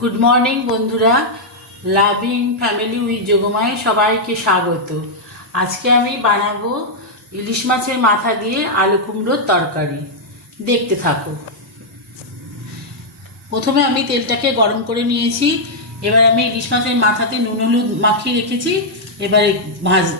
Good morning বন্ধুরা, loving family with যোগমায় সবাইকে স্বাগত। আজকে আমি বানাবো ইলিশ মাছের মাথা দিয়ে আলু কুমড়োর তরকারি। দেখতে থাকো। প্রথমে আমি তেলটাকে গরম করে নিয়েছি। এবার আমি ইলিশ মাছের মাথাতে নুন হলুদ মাখিয়ে রেখেছি। এবারে ভাজি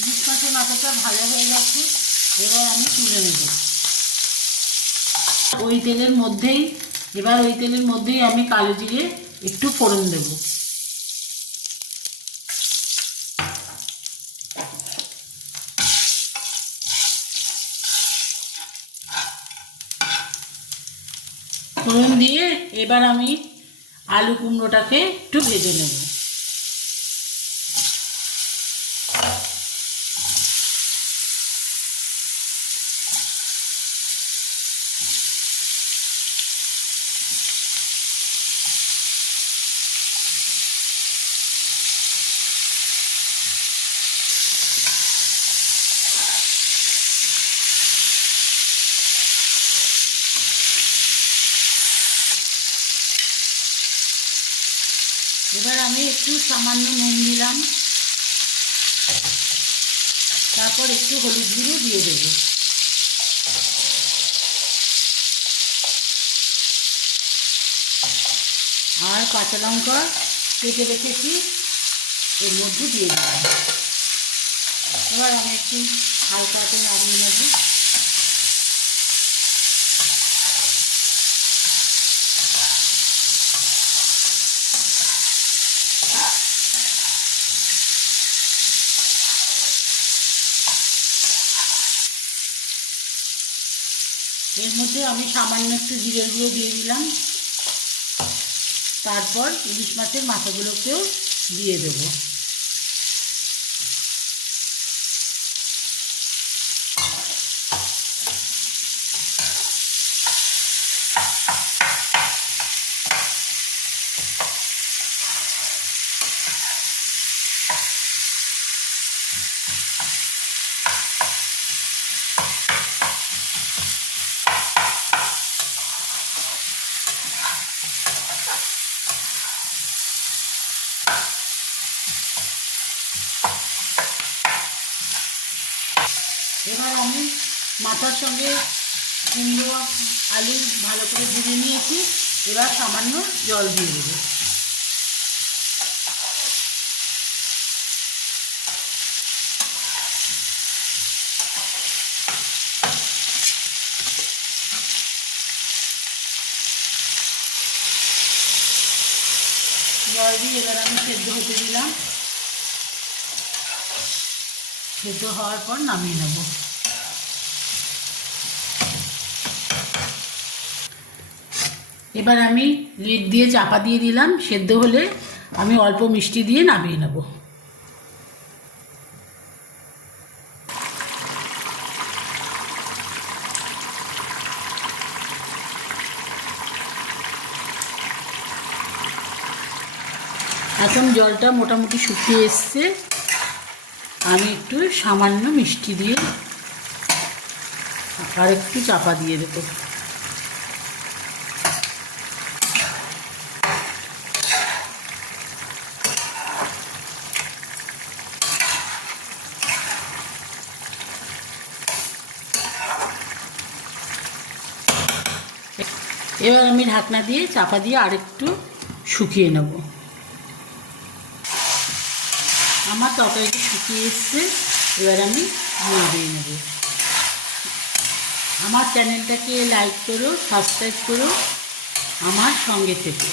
ইলিশ মাছের মাথাটা ভালো হয়ে গেছে। এবার আমি তুলে নেব। ওই তেলের মধ্যেই আমি কালো জিরে একটু ফোড়ন দেব। ফোড়ন দিয়ে এবার আমি আলু কুমড়োটাকে একটু ভেজে নেব। এবার আমি একটু সামান্য নুন দিলাম, তারপর একটু হলুদ গুঁড়ো দিয়ে দেব। আর কাঁচা লঙ্কা কেটে রেখেছি এর মধ্যে দিয়ে দিলাম। এবার আমি একটু হালকা হাতে নাড়িয়ে নেব। এর মধ্যে আমি সামান্য একটু জিরের গুঁড়ো দিয়ে দিলাম। তারপর ইলিশ মাছের মাথাগুলোকেও দিয়ে দেব। এবার আমি মাথার সঙ্গে কুমড়ো আলু ভালো করে ভেজে নিয়েছি। এবার সামান্য জল দিয়ে দেবো। জল দিয়ে এবার আমি সেদ্ধ হতে দিলাম। সেদ্ধ হওয়ার পর নামিয়ে নেব। এবার আমি লিড দিয়ে চাপা দিয়ে দিলাম। সেদ্ধ হলে আমি অল্প মিষ্টি দিয়ে নামিয়ে নেব। এখন জলটা মোটামুটি শুকিয়ে এসছে। আমি একটু সামান্য মিষ্টি দিয়ে আর একটু চাপা দিয়ে দেবো। এবার আমি ঢাকনা দিয়ে চাপা দিয়ে আরেকটু শুকিয়ে নেব। আমার তরকারিটা শুকিয়ে এসছে। এবার আমি নামিয়ে নেব। আমার চ্যানেলটাকে লাইক করো, সাবস্ক্রাইব করো, আমার সঙ্গে থেকো।